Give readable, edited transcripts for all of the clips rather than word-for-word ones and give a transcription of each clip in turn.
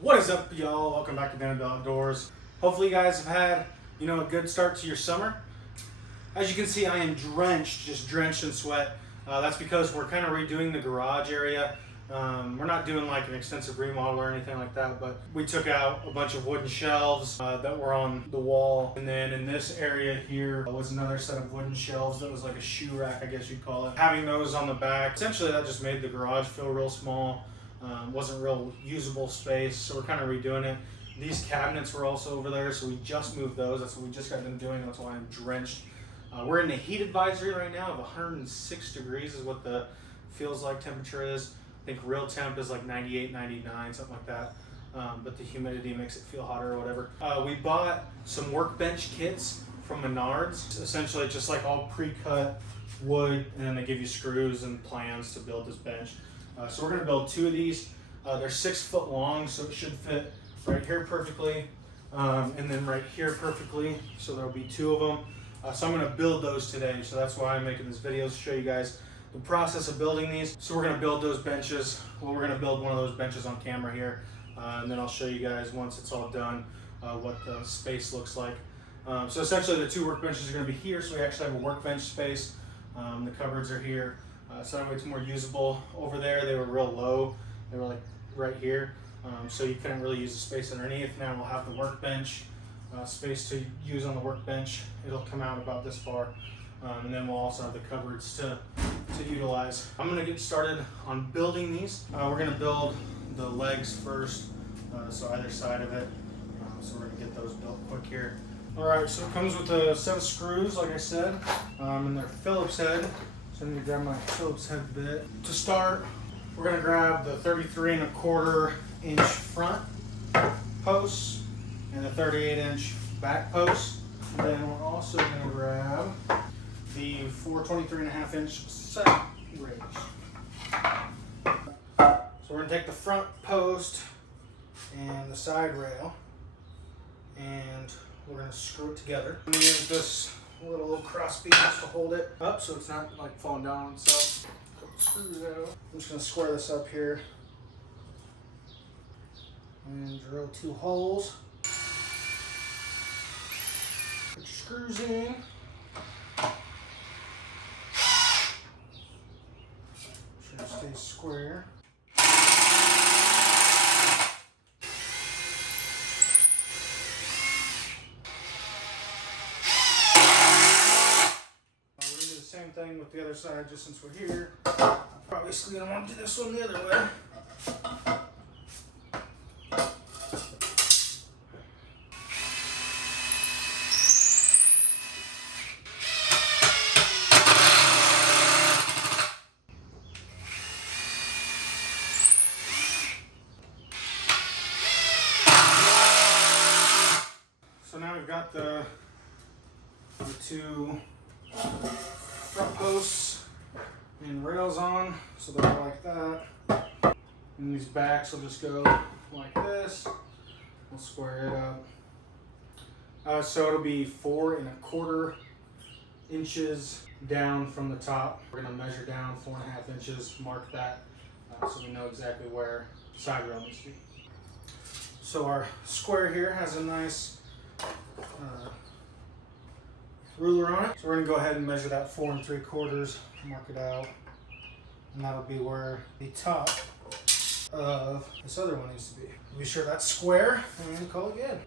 What is up, y'all? Welcome back to Menards Outdoors. Hopefully you guys have had, a good start to your summer. As you can see, I am drenched, just drenched in sweat. That's because we're kind of redoing the garage area. We're not doing like an extensive remodel or anything like that, but we took out a bunch of wooden shelves that were on the wall. And then in this area here was another set of wooden shelves that was like a shoe rack, I guess you'd call it. Having those on the back, essentially that just made the garage feel real small. Wasn't real usable space, so we're kind of redoing it. These cabinets were also over there, so we just moved those. That's what we just got done doing. That's why I'm drenched. We're in a heat advisory right now of 106 degrees is what the feels like temperature is. I think real temp is like 98, 99, something like that. But the humidity makes it feel hotter or whatever. We bought some workbench kits from Menards. Essentially just like all pre-cut wood, and then they give you screws and plans to build this bench. So we're going to build two of these. They're 6 foot long, so it should fit right here perfectly, and then right here perfectly. So there'll be 2 of them. So I'm going to build those today. So that's why I'm making this video, to show you guys the process of building these. So we're going to build those benches. Well, we're going to build one of those benches on camera here, and then I'll show you guys once it's all done what the space looks like. So essentially the 2 workbenches are going to be here, so we actually have a workbench space. The cupboards are here. So that way it's more usable. Over there they were real low, they were like right here, so you couldn't really use the space underneath. Now we'll have the workbench space to use on the workbench. It'll come out about this far, and then we'll also have the cupboards to utilize. I'm going to get started on building these. We're going to build the legs first, so either side of it, so we're going to get those built quick here. Alright, so it comes with a set of screws, like I said, and they're Phillips head. So I'm going to grab my Phillips head bit. To start, we're going to grab the 33¼ inch front posts and the 38-inch back post. And then we're also going to grab the 4 23½-inch side rails. So we're going to take the front post and the side rail, and we're going to screw it together. I'm going to use this little cross piece to hold it up so it's not like falling down on itself. Put the screws out. I'm just going to square this up here and drill 2 holes. Put your screws in. Make sure it stays square. Same thing with the other side, just since we're here. Obviously, I want to do this one the other way. So now we've got the 2 front posts and rails on, so they're like that. And these backs will just go like this. We'll square it up. So it'll be 4 1/4 inches down from the top. We're gonna measure down 4.5 inches, mark that, so we know exactly where the side rail needs to be. So our square here has a nice ruler on it. So we're going to go ahead and measure that 4 3/4, mark it out, and that'll be where the top of this other one needs to be. Be sure that's square, and call it good.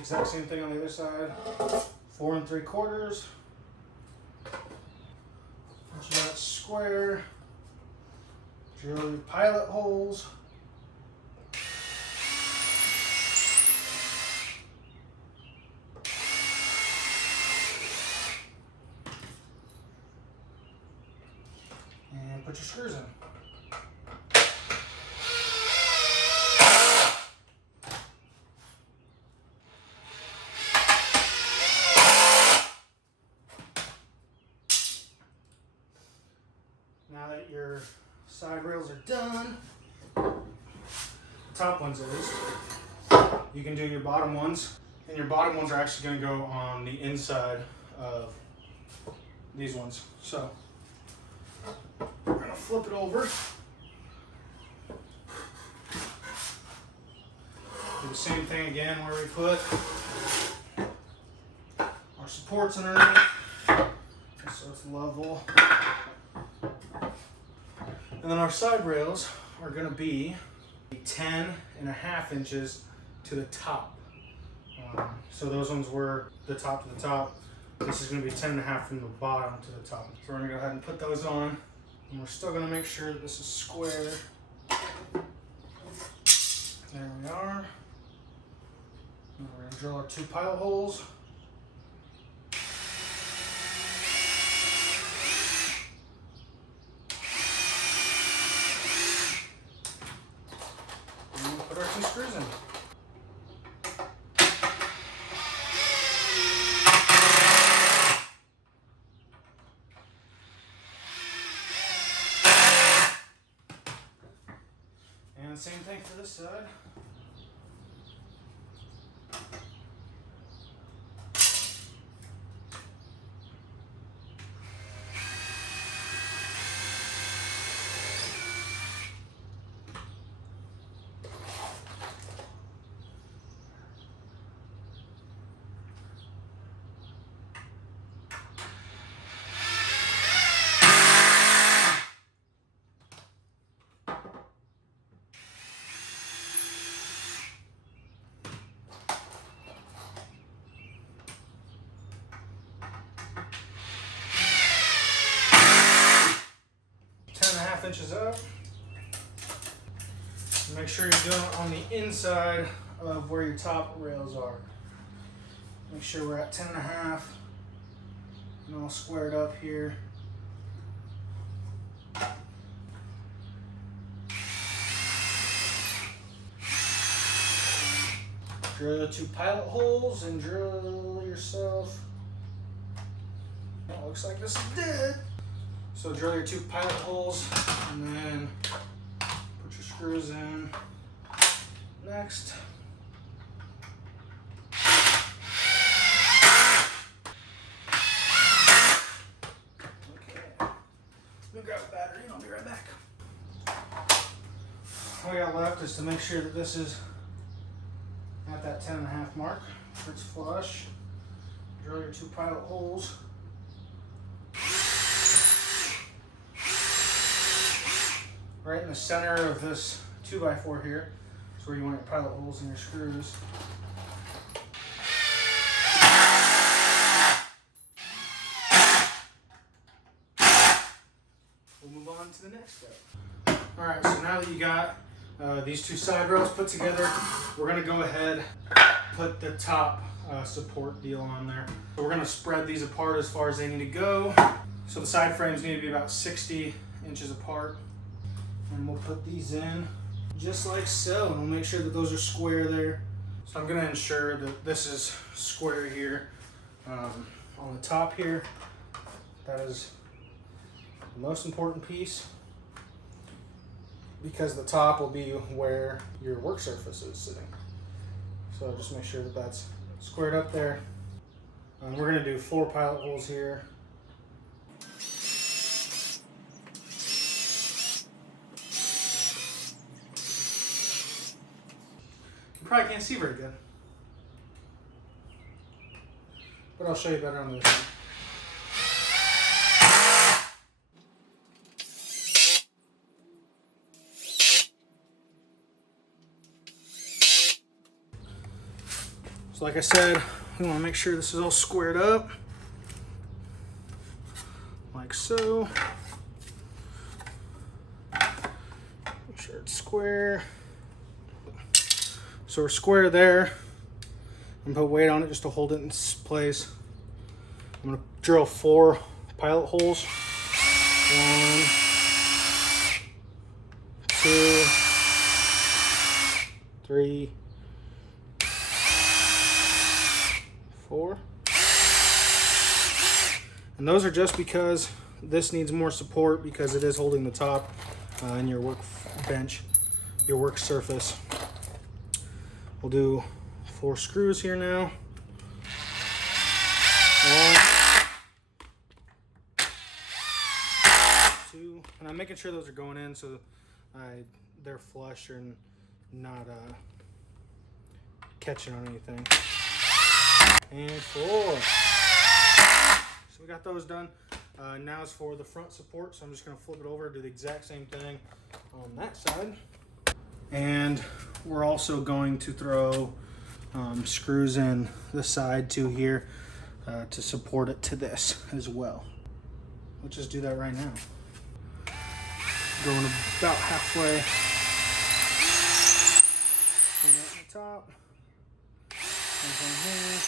Exact same thing on the other side. 4 3/4. Once you got square, drill your pilot holes. And put your screws in. Side rails are done. Top ones at least. You can do your bottom ones. And your bottom ones are actually going to go on the inside of these ones. So we're going to flip it over. Do the same thing again where we put our supports underneath, so it's level. And then our side rails are going to be 10.5 inches to the top. So those ones were the top to the top. This is going to be 10.5 from the bottom to the top. So we're going to go ahead and put those on. And we're still going to make sure that this is square. There we are. And we're going to drill our 2 pilot holes. And we'll put our 2 screws in. And same thing for this side. Inches up. Make sure you're doing it on the inside of where your top rails are. Make sure we're at 10.5 and all squared up here. Drill the 2 pilot holes and drill yourself. Well, looks like this is dead. So drill your 2 pilot holes and then put your screws in. Next. Okay. Let me grab a battery and I'll be right back. All we got left is to make sure that this is at that 10.5 mark. It's flush. Drill your 2 pilot holes. Right in the center of this 2x4 here is where you want your pilot holes and your screws. We'll move on to the next step. Alright, so now that you got these 2 side rails put together, we're going to go ahead and put the top support deal on there. So we're going to spread these apart as far as they need to go. So the side frames need to be about 60 inches apart. And we'll put these in just like so, and we'll make sure that those are square there. So I'm going to ensure that this is square here on the top here. That is the most important piece because the top will be where your work surface is sitting. So just make sure that that's squared up there. And we're going to do 4 pilot holes here. You probably can't see very good, but I'll show you better on this one. So like I said, we want to make sure this is all squared up, like so. Make sure it's square. So we're square there, and put weight on it just to hold it in place. I'm going to drill 4 pilot holes. 1, 2, 3, 4. And those are just because this needs more support because it is holding the top. in your workbench, your work surface. We'll do 4 screws here now. 1, 2, and I'm making sure those are going in so they're flush and not catching on anything. And 4. So we got those done. Now it's for the front support, so I'm just going to flip it over, do the exact same thing on that side. And we're also going to throw screws in the side too here to support it to this as well. We'll just do that right now. Going about halfway. Put it at the top. Here.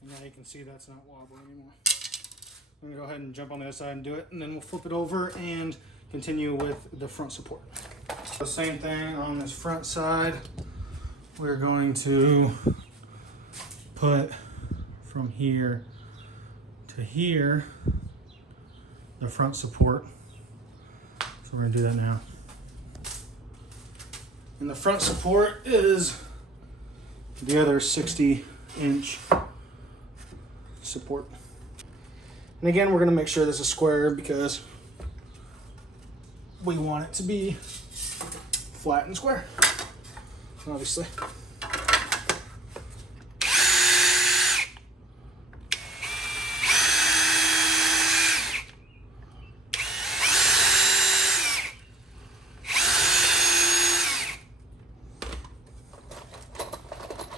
And now you can see that's not wobbling anymore. I'm gonna go ahead and jump on the other side and do it, and then we'll flip it over and continue with the front support. The same thing on this front side. We're going to put from here to here the front support. So we're gonna do that now. And the front support is the other 60-inch support. And again, we're gonna make sure this is square because we want it to be flat and square, obviously.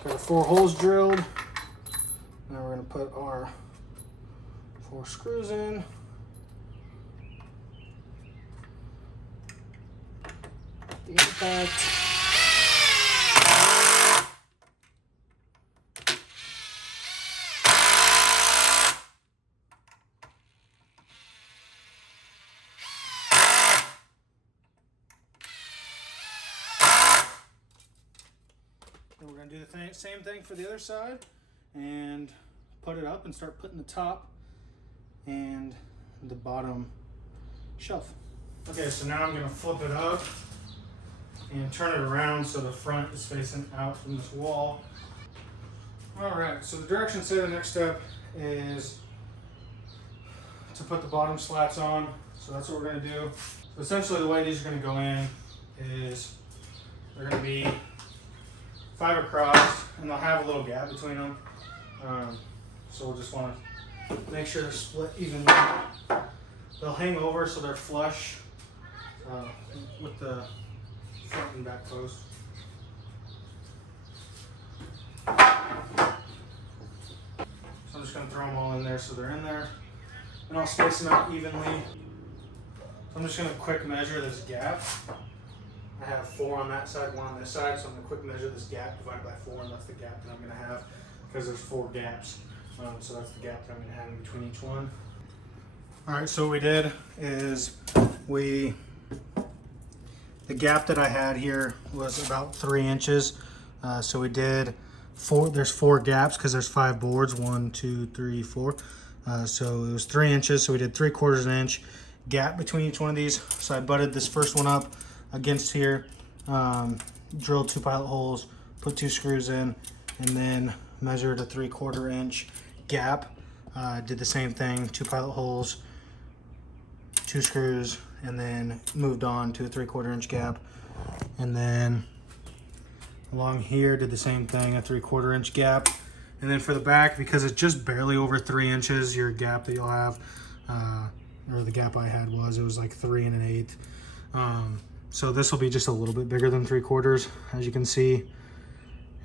Got our 4 holes drilled. Now we're going to put our 4 screws in. The impact. Then we're going to do the same thing for the other side and put it up and start putting the top and the bottom shelf. Okay, so now I'm going to flip it up and turn it around so the front is facing out from this wall. All right, so the direction say the next step is to put the bottom slats on. So that's what we're going to do. So essentially the way these are going to go in is they're going to be 5 across, and they'll have a little gap between them. So we'll just want to make sure they're split evenly. They'll hang over so they're flush with the front and back post. So I'm just going to throw them all in there so they're in there. And I'll space them out evenly. So I'm just going to quick measure this gap. I have 4 on that side, 1 on this side, so I'm going to quick measure this gap divided by 4, and that's the gap that I'm going to have because there's 4 gaps. So that's the gap that I'm going to have in between each one. All right, so what we did is the gap that I had here was about 3 inches. So we did 4, there's 4 gaps because there's 5 boards, 1, 2, 3, 4. So it was 3 inches, so we did 3/4 inch gap between each one of these. So I butted this first one up against here, drilled 2 pilot holes, put 2 screws in, and then measured a 3/4 inch gap. Did the same thing, 2 pilot holes, 2 screws, and then moved on to a 3/4 inch gap. And then along here did the same thing, a 3/4 inch gap. And then for the back, because it's just barely over 3 inches, your gap that you'll have, or the gap I had was like 3 1/8. So this will be just a little bit bigger than 3/4. As you can see,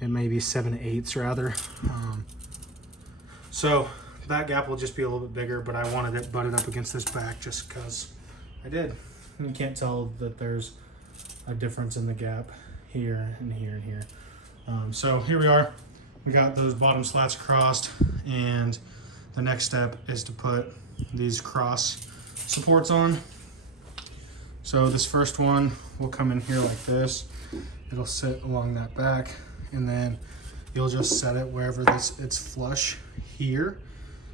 it may be 7/8 rather. So that gap will just be a little bit bigger, but I wanted it butted up against this back just because I did. And you can't tell that there's a difference in the gap here and here and here. So here we are. We got those bottom slats crossed, and the next step is to put these cross supports on. So this first one will come in here like this. It'll sit along that back, and then you'll just set it wherever it's flush here,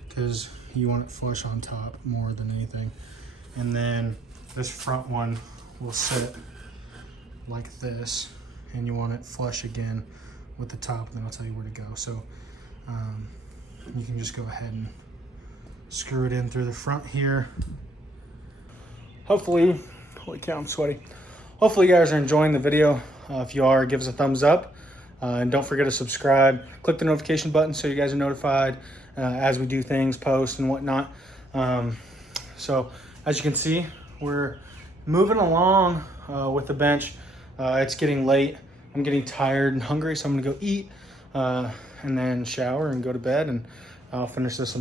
because you want it flush on top more than anything. And then this front one will sit like this, and you want it flush again with the top, and then I'll tell you where to go. So you can just go ahead and screw it in through the front here. Hopefully, holy cow, I'm sweaty. Hopefully you guys are enjoying the video. If you are, give us a thumbs up. And don't forget to subscribe. Click the notification button so you guys are notified as we do things, post and whatnot. So as you can see, we're moving along with the bench. It's getting late. I'm getting tired and hungry, so I'm gonna go eat and then shower and go to bed, and I'll finish this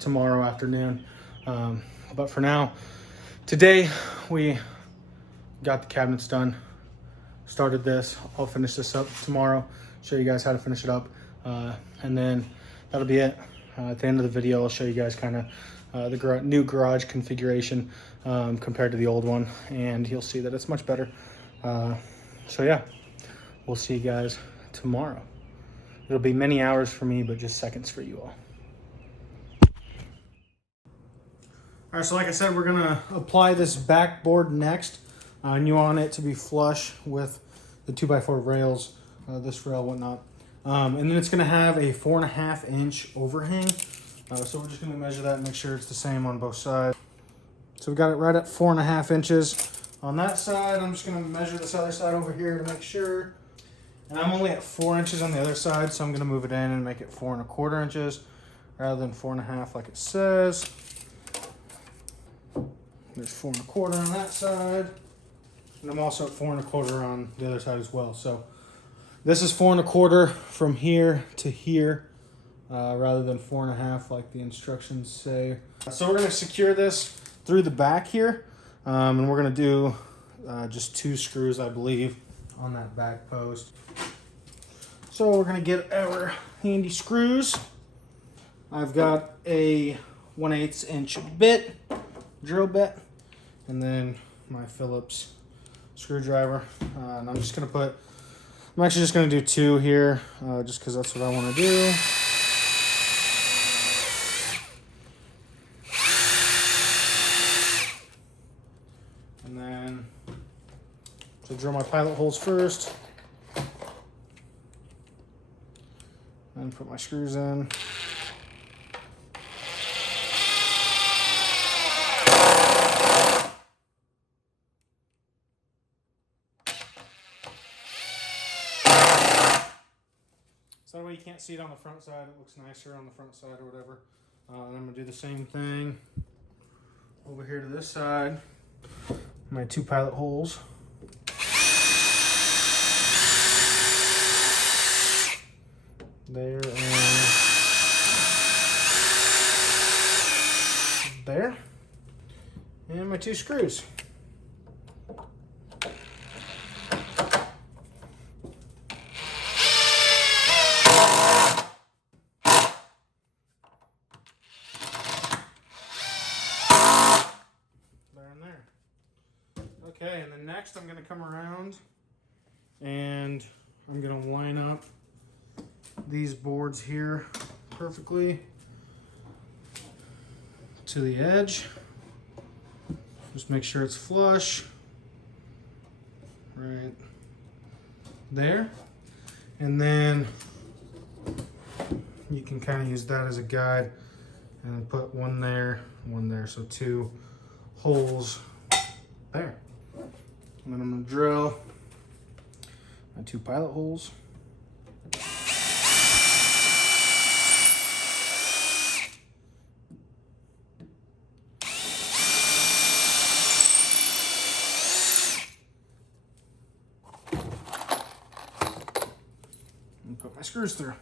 tomorrow afternoon. But for now, today we got the cabinets done, started this. I'll finish this up tomorrow, show you guys how to finish it up, and then that'll be it. At the end of the video, I'll show you guys kind of the new garage configuration compared to the old one, and you'll see that it's much better. So yeah, we'll see you guys tomorrow. It'll be many hours for me, but just seconds for you all. All right, so like I said, we're gonna apply this backboard next. And you want it to be flush with the 2x4 rails, this rail, whatnot. And then it's gonna have a 4.5 inch overhang. So we're just gonna measure that and make sure it's the same on both sides. So we got it right at 4.5 inches on that side. I'm just gonna measure this other side over here to make sure. And I'm only at 4 inches on the other side, so I'm gonna move it in and make it 4.25 inches rather than 4.5 like it says. There's 4.25 on that side. And I'm also at 4.25 on the other side as well. So this is 4.25 from here to here, rather than 4.5 like the instructions say. So we're gonna secure this through the back here, and we're gonna do just 2 screws, I believe, on that back post. So we're gonna get our handy screws. I've got a 1/8 inch bit, drill bit, and then my Phillips screwdriver. And I'm actually just gonna do 2 here, just because that's what I want to do. And then, so drill my pilot holes first, and put my screws in. So that way you can't see it on the front side. It looks nicer on the front side or whatever. And I'm gonna do the same thing over here to this side. My 2 pilot holes. There and there. And my 2 screws. Okay, and then next I'm going to come around and I'm going to line up these boards here perfectly to the edge. Just make sure it's flush right there. And then you can kind of use that as a guide and put one there, so 2 holes there. And then I'm going to drill my 2 pilot holes. And put my screws through.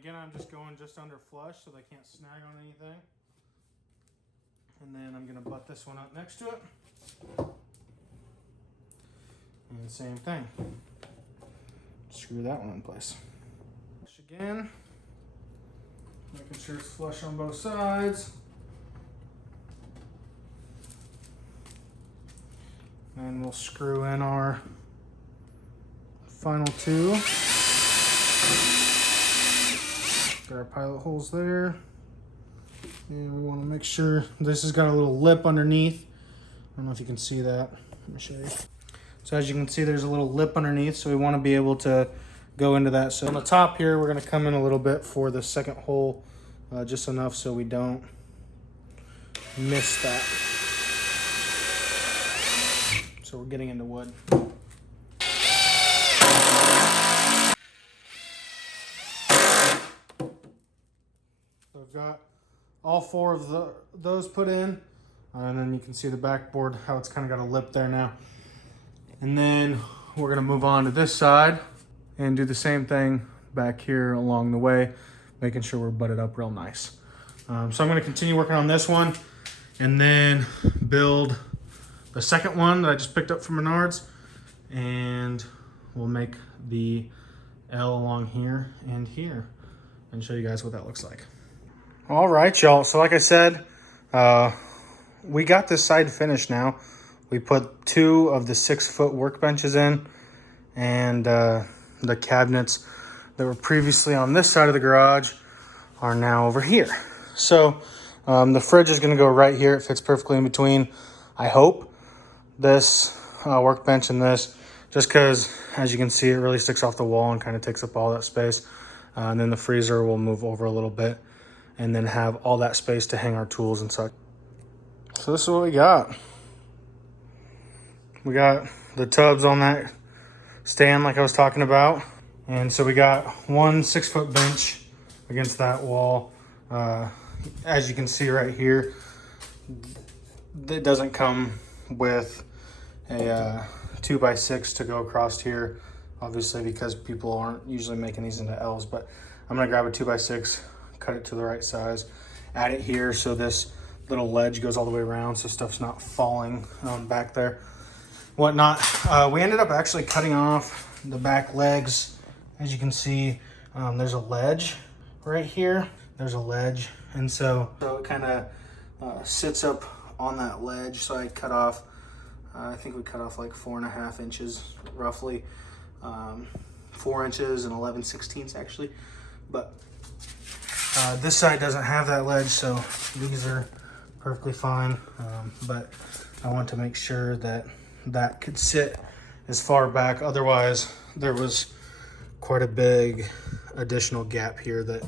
Again, I'm just going just under flush so they can't snag on anything. And then I'm going to butt this one up next to it. And the same thing. Screw that one in place. Again. Making sure it's flush on both sides. And we'll screw in our final two. Got our pilot holes there. And we want to make sure this has got a little lip underneath. I don't know if you can see that. Let me show you. So as you can see, there's a little lip underneath, so we want to be able to go into that. So on the top here, we're going to come in a little bit for the second hole, just enough so we don't miss that. So we're getting into wood. So I've got all four of those put in, and then you can see the backboard, how it's kind of got a lip there now. And then we're gonna move on to this side and do the same thing back here along the way, making sure we're butted up real nice. So I'm gonna continue working on this one and then build the second one that I just picked up from Menards, and we'll make the L along here and show you guys what that looks like. All right, y'all. So like I said, we got this side finished now. We put 2 of the 6-foot workbenches in, and the cabinets that were previously on this side of the garage are now over here. So the fridge is going to go right here. It fits perfectly in between, I hope, this workbench and this, just because, as you can see, it really sticks off the wall and kind of takes up all that space. And then the freezer will move over a little bit and then have all that space to hang our tools and such. So this is what we got. We got the tubs on that stand like I was talking about. And so we got one 6-foot bench against that wall. As you can see right here, it doesn't come with a 2x6 to go across here, obviously, because people aren't usually making these into L's, but I'm gonna grab a 2x6, cut it to the right size, add it here so this little ledge goes all the way around so stuff's not falling back there, whatnot. We ended up actually cutting off the back legs. As you can see, there's a ledge right here. There's a ledge, and so it kind of sits up on that ledge. So I cut off, I think we cut off like 4.5 inches roughly, 4 inches and 11/16 actually. But this side doesn't have that ledge, so these are perfectly fine. But I want to make sure that that could sit as far back. Otherwise, there was quite a big additional gap here that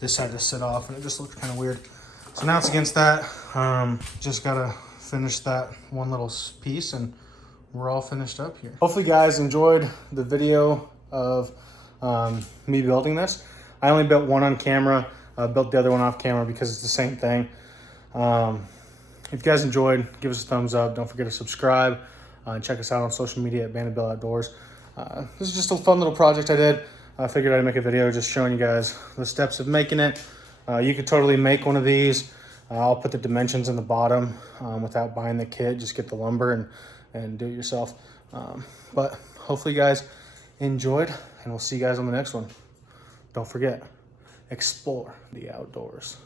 this had to sit off, and it just looked kind of weird. So now it's against that. Just gotta finish that one little piece and we're all finished up here. Hopefully you guys enjoyed the video of me building this. I only built one on camera, built the other one off camera because it's the same thing. If you guys enjoyed, give us a thumbs up. Don't forget to subscribe and check us out on social media at Banded Bill Outdoors. This is just a fun little project I did. I figured I'd make a video just showing you guys the steps of making it. You could totally make one of these. I'll put the dimensions in the bottom without buying the kit. Just get the lumber and do it yourself. But hopefully you guys enjoyed, and we'll see you guys on the next one. Don't forget, explore the outdoors.